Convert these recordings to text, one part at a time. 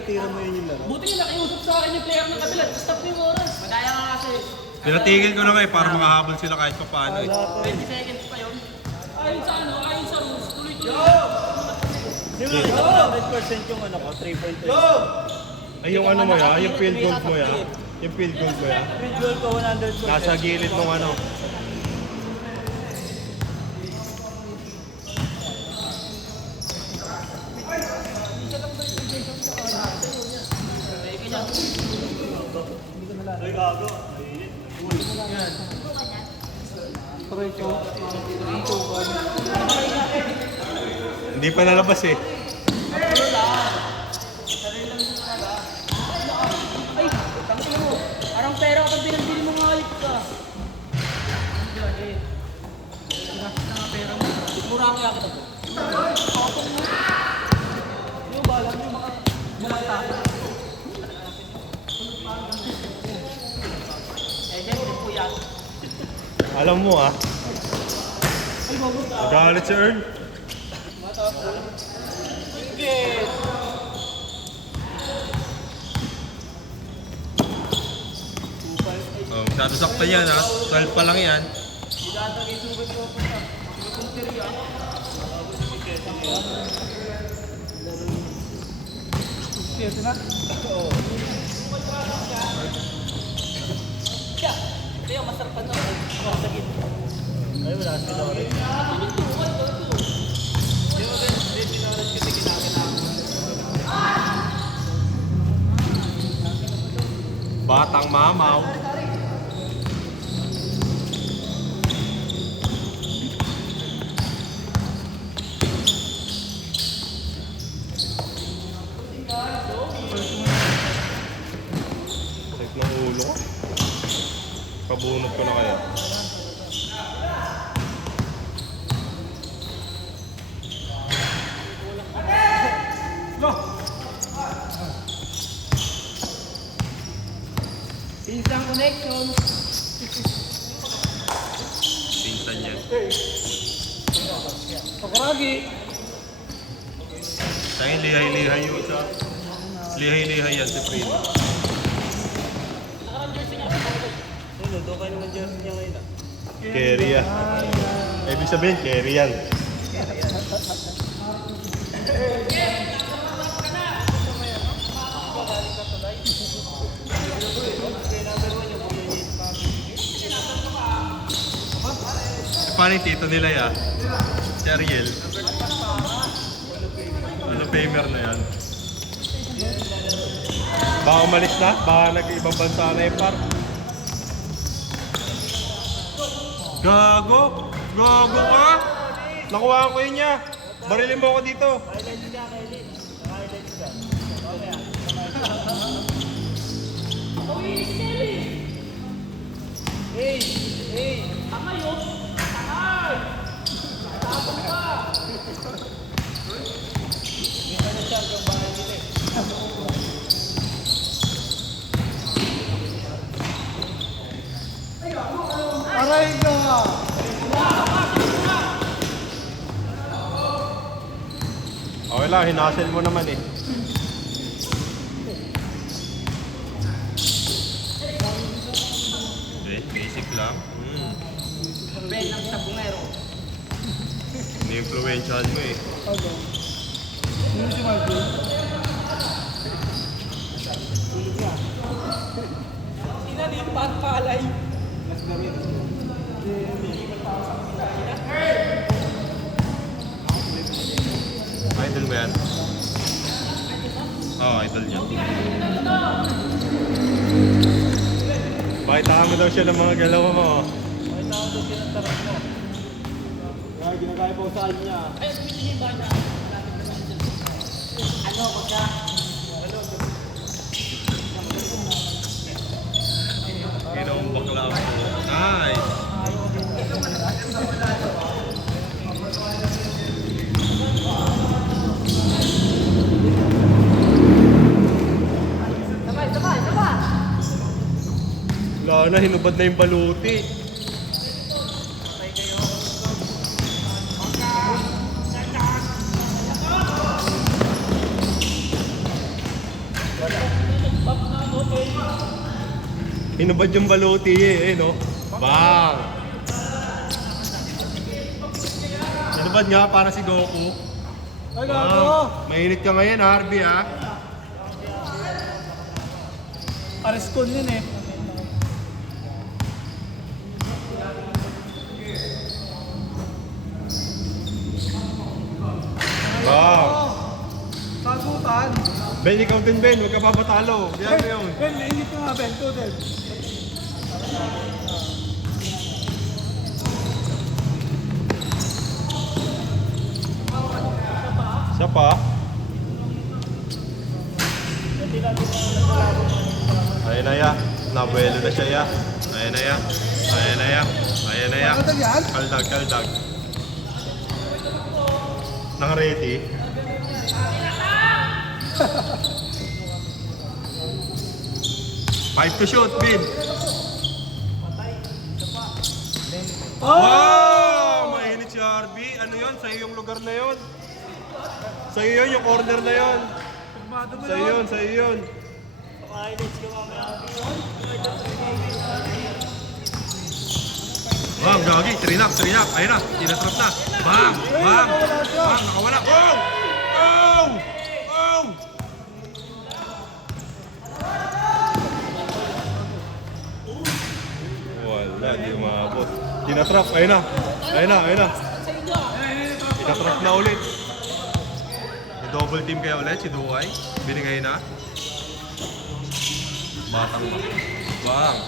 natira mo yun yung laro. Buti nga nakiusap sa akin yung player ng kabila. Stop mo yung oras. Madaya nga kasi. Pinatigil ko na nga eh, para makahabol sila kahit pa paano eh. 20 seconds pa yun. Ayun sa ano, ayun sa rules. Tuloy-tuloy. Sino nga, 100% yung ano ko, 3.3. Ay, yung ano mo ya, yung field goal mo ya. Yung field goal mo ya. Field goal ko 100%. Nasa gilid mong ano. Ay, gago. Hindi pa nalabas eh. Ay, tangin mo. Parang pera kapag binabili mo nga ulit ka. Ginastos na nga pera mo. Mura kaya ka ito. Yung balang yung mga tao. Dyan po yan. Alam mo ah. Nagalit si Earl. Oh, masyado sakta yan ha. 12 pa lang yan. Ito yung masarap na ako. Masagit. Ay, wala sila ko rin. Batang mamaw. Sakit ng ulo ko. Pabunot ko na kaya. Pinsang connection. Pinsan yan. Pakaragi. Tayo lihay-lihay yung isa. Lihay-lihay yan si Fred. Ano, doon kayo naman jersey niya ngayon ah. Carry yan. Ibig sabihin, carry yan. Paano yung tito nila ya? Si Ariel. Ano famer na yan? Baka umalis na? Baka nag-ibang bansa na yung par? Gago! Gago ka! Nakuha ko yun niya! Barilin mo ako dito! Highlights ka, Kylie. Highlights ka. Mamaya. Hey! Hey! Tama yun. Takay! Tapos ka! Hindi ka na siya yung bahay nila eh. Aray ka! Okay lang, hinasel mo naman eh. Basic lang. Ben ng sabungero. Ni-influensyahan mo eh. Sinalim palay. Idol mo yan? Oo, idol niya. Pakita mo daw siya ng mga galaw mo. Ay, tao doon pinagtarap mo. Kaya ginagaya po sa niya. Ay, tumitingin ba na? Ano ko siya? Ginawang bakla mo. Nice! Wala na, hinubad na yung baluti. Hinubad yung baluti eh, no? Bang! Hinubad nga para si Goku. Ay, gago! Mainit ka ngayon, Harvey, ha? Ariskon yun eh. Bang! Sagutan. Ben, ikaw din, Ben. Huwag ka papatalo. Yan mo yun. Ben, naingit ka nga, Ben. Ito din. Siya pa. Ayan na ya. Nabuelo na siya ya. Ayan na ya. Ayan na ya. Ayan na ya. Ano yan? Kaldag, kaldag. Naka-ready. Five to shoot, Bin. Wow! Mainit si Harvey. Ano yun? Sa'yo yung lugar na yun. Sa'yo yun, yung corner na yun. Pagmado mo Sa'yo yun, sa'yo yun. Bang, gagi, trinak. Ayun na, tinatrap na. Bang, bang, bang, nakawala. Oh! Oh! Oh! Wala, di umabot. Tinatrap, ayun na. Tinatrap na ulit. I-double team kaya ulit si Duway. Binigay na. Batang ba? Bang!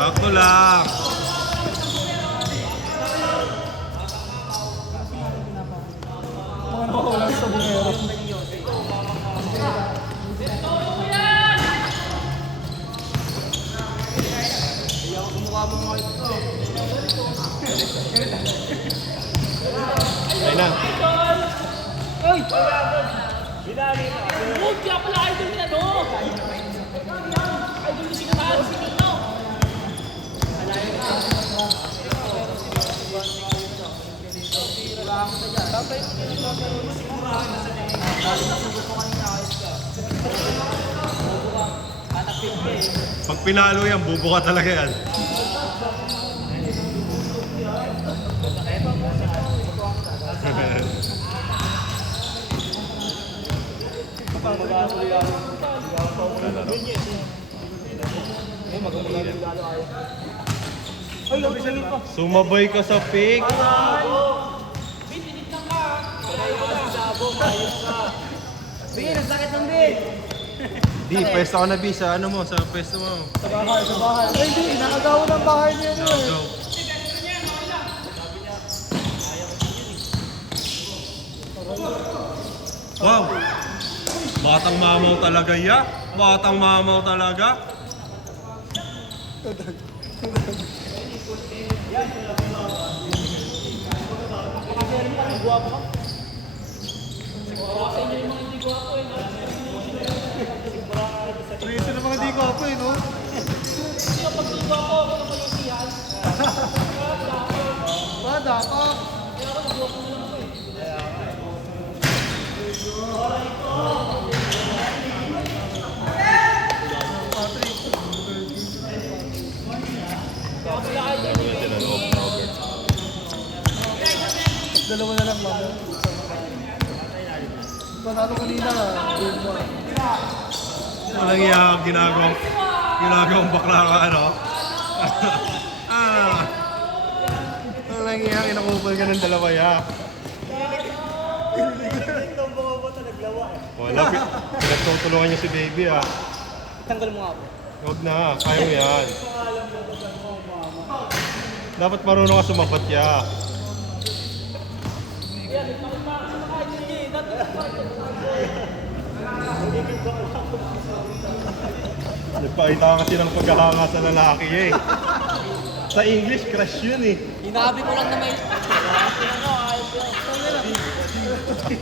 Sakto lang. Mga nakawala sa bungero. Ayun na. Ay! Oh, kaya pala idol nila, no? Idol ni Singatan, si Nino. Pag pinalo yan, bubuka talaga yan. Ay, labi pa. Sumabay ka sa pick. Bin, ang sakit ng bin. Di, pwesto ka na, B, sa ano mo, sa pwesto mo. Sa bahay. Ay, hindi. Nakagawa ng bahay niya Go, eh. go. Wow! Batang mamaw talaga ya. Batang mamaw talaga. Reason ng mga di ko ako eh, no? Bada ka. Dalawa na lang, mama. Panalo kanina, game mo. Walang iya ginagawang bakla ka, ano? Ah! Walang iya, kinakupal ka ng dalawa ya. Wala, pinagtutulungan niya si baby ah. Tanggal mo nga po. Huwag na, kaya mo yan. Dapat marunong ka sumabat ya. Nagpakita kasi ng paghahanga sa lalaki eh. Sa English, crush yun eh. Hinabi ko lang na may...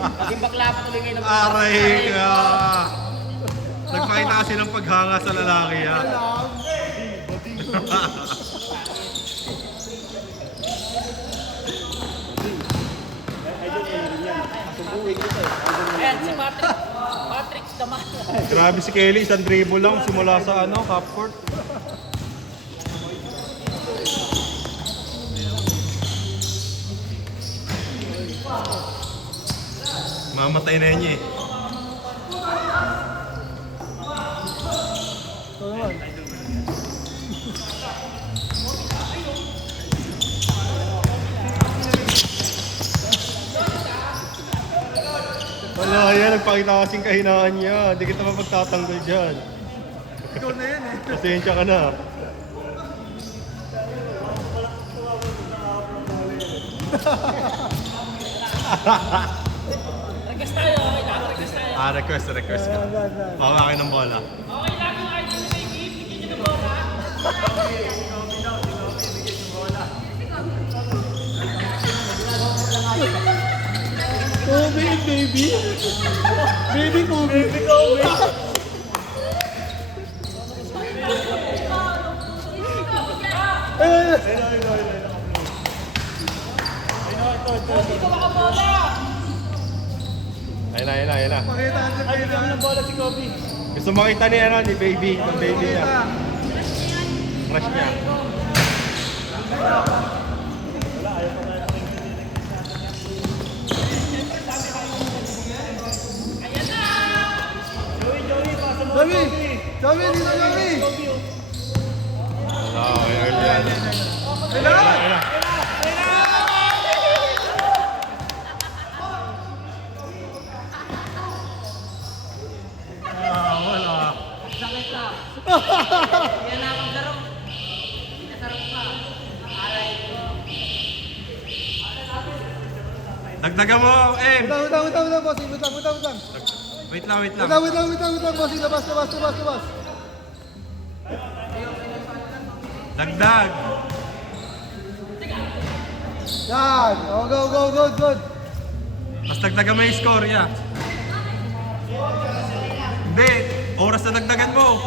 Naging bakla pa tuloy ngayon. Aray ka! Nagpakita kasi ng paghanga sa lalaki ha. Idol ko na rin yan. Subuhin ko to eh. Ayan, si Patrick. Patrick naman. Grabe si Kelly, isang dribble lang simula sa half court. Mamatay na niya eh. Ito naman. Wala yan, nagpakita kasing kahinaan niya. Hindi kita mapagtatanggol dyan. Ikaw na yan eh. Pasensya ka na. Request tayo, okay lang. Request tayo. Request ka. Pawakin ng bola. Okay lang yung idol ni Baby. Bigyan niyo ng bola. Kobe, baby. Baby Kobe. Baby Kobe. Dito baka bola. Ayun na. Pakita natin bigyan ng bola si Kobe. Gusto makita ni ni baby, ng baby niya. Crush niya. Joey! Joey, dito Joey! Okay, early yan. Ayun na. Wala. Sakit na. Yan na akong garong. Nasarap ka. Aray ko. Dagdagan mo, Em. Wait, bossing. Wait lang. Wait lang. Wait lang, bossing. Labas. Dagdag. Yan! Oh, go, good! Mas dagdagan mo yung score, yeah. Hindi, oras na dagdagan mo.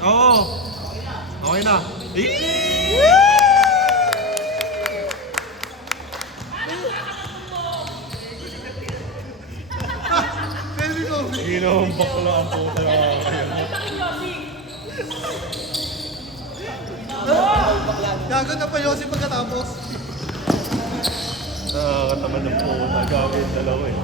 Oo. Okay na. Baby Kobe! Ginawang bakla ang puta na Gago na pa Yossi pagkatapos. nakakataman ng puta. Gagawin dalawa eh.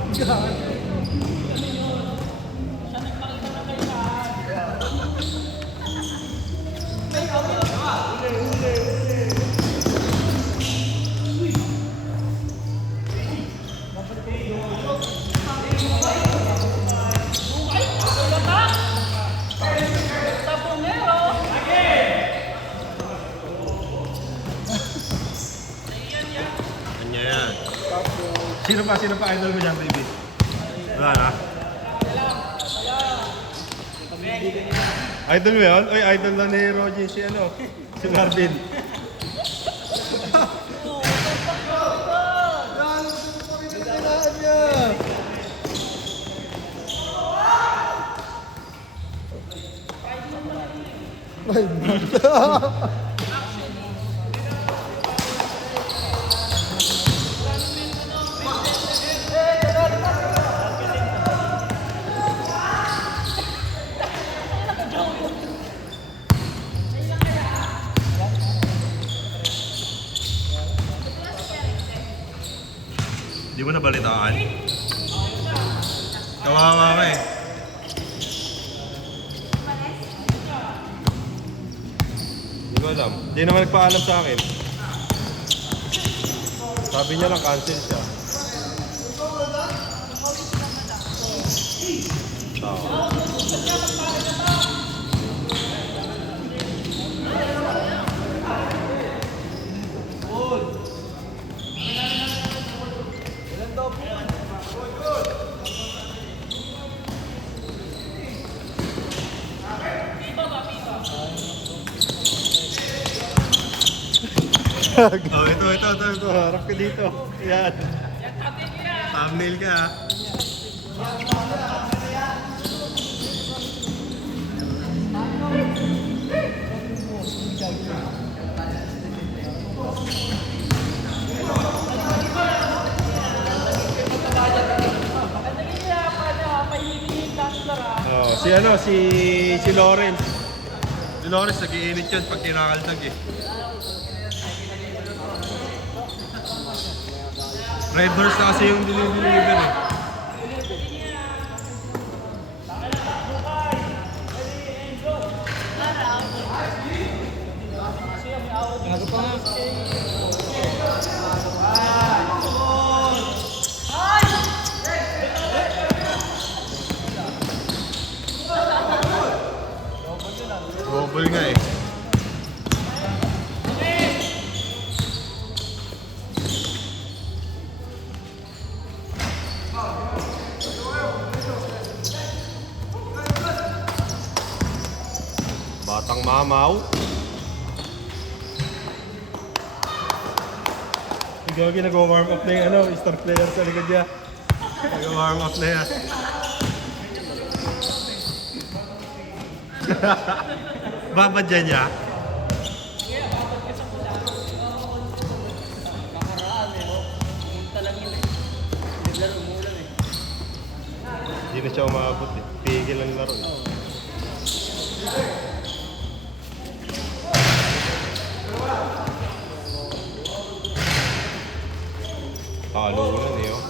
Kanya yan. Sino pa idol mo dyan, baby? Wala na? Idol mo yun? Uy, idol na ni Roger si si Marvin. Yan! Gusto mo rin kailangan niya! Di mo nabalitaan? Kawawa ka eh. Di ko alam. Di naman nagpaalam sa akin. Sabi niya lang cancel siya. Oh, ito. Harap ka dito. Yan. Thumbnail ka. Oh, si Lawrence. Si Lawrence, nag-iinit yan pag kinakaldag eh. Red Horse na kasi yung deliver eh. Bago pa nga. Double nga eh. Batang mamaw. Gagi, nag-warm up na yung star player sa likod niya. Nag-warm up na yan. Babad dyan niya? Hindi na siya umabot eh. Pigil ang laro eh. Talunan eh oh.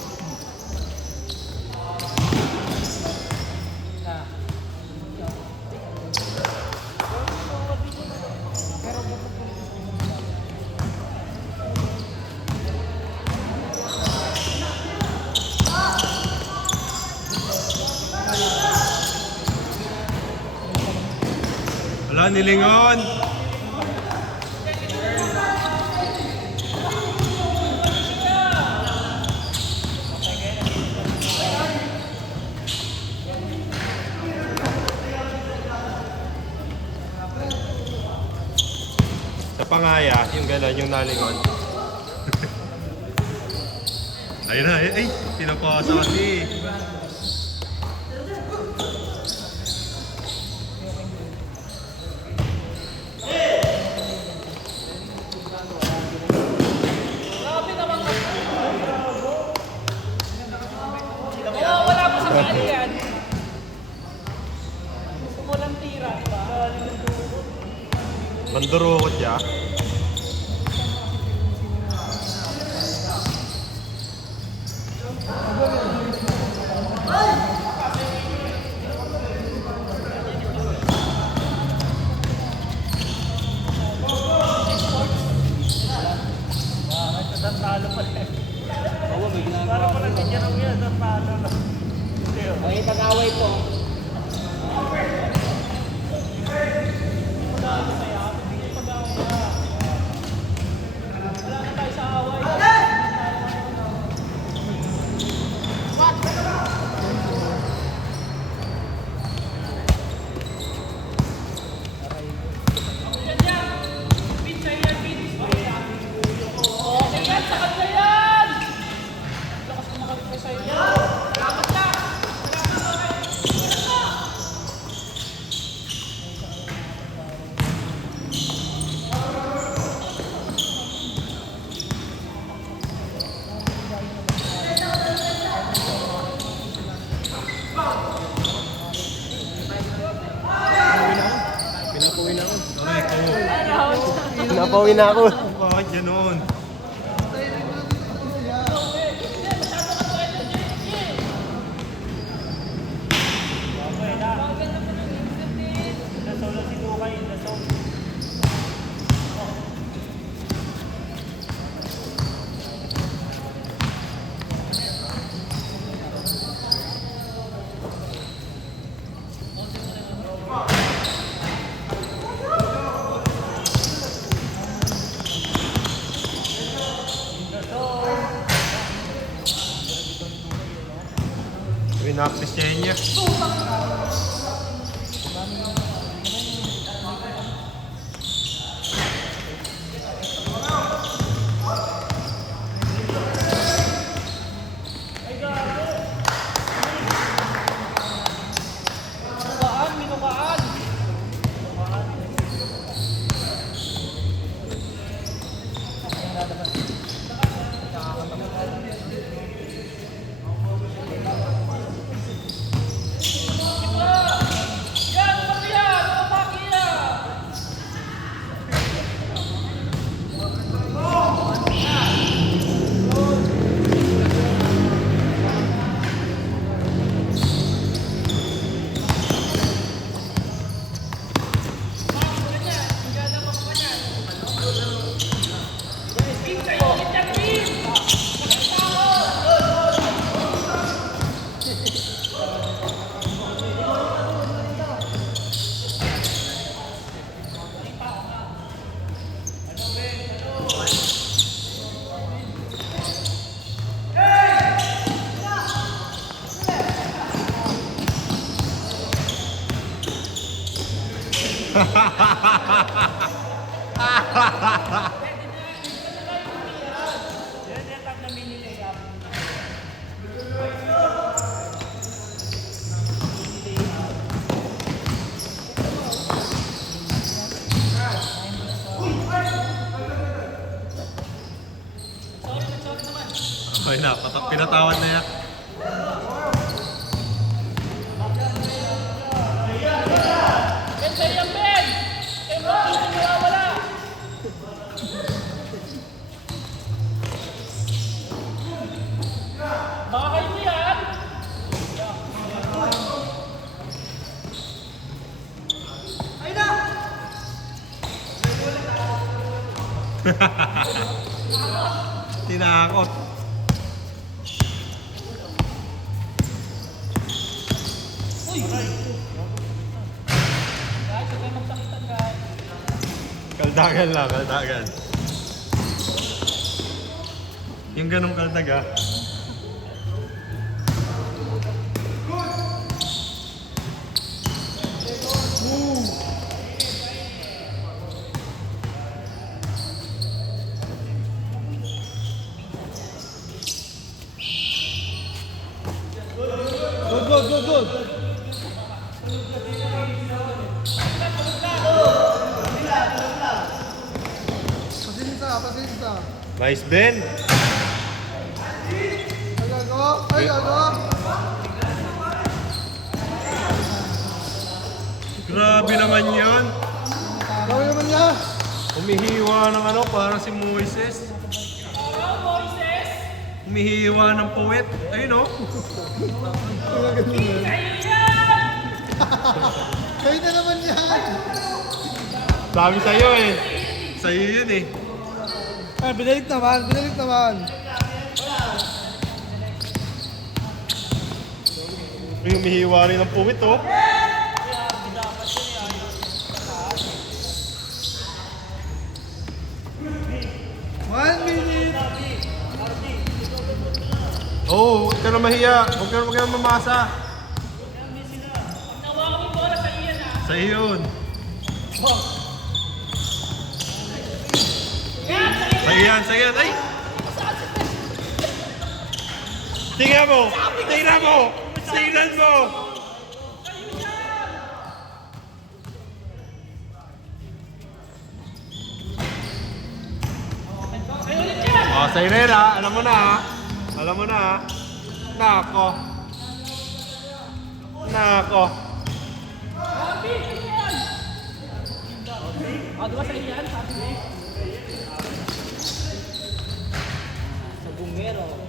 Wala, nilingon! Sa pangaya, yung gano'n, yung nalingon. Ayun na, ay, pinapasa kasi. Wala pa sa kanya yan. Sumulang tira, diba? Mandurukot siya. Talo pa rin. Oo, may ginagawa. Para pala din yan ang yan. Talo na. Okay, pag-away po. Pinapuwi na ako. Aray ko. Pinapuwi na ako. Bakit gano'n? Nasolo si Dukay. Nasolo. Okay na, pinatawan na yan. Ben, sa'yo yan, Ben! Kayo mo, hindi nawawala! Baka kayo mo yan! Ay na! Tinakot. Uy! Guys, huwag kayo magsakitan, guys. Kaldagan lang, kaldagan. Yung ganong kaldag ah. Good, good, good, good. Pasinta. Nice, Ben. Ay, gago. Ay, gago. Grabe naman yan. Gawin naman niya. Humihiwa ng ano, parang si Moises. Humihiwa ng puwet. Ayun oh. Kayo na naman yan. Sabi sa'yo eh. Sa'yo yun eh. Ay, binalik naman, binalik naman. May humihiwa rin ng puwet oh. One minute. Oh, huwag ka na mahiya. Huwag ka na mamasa. Sa'yo yun. Sa'yo yan, sa'yo yan. Ay! Tingnan mo! Tingnan mo! Tingnan mo! Oh, sa'yo na yun ha. Alam mo na ha. Alam mo na ha. Nako. Nako. Ah, di ba sa'yo yan? Sabi mo. Sa bungero.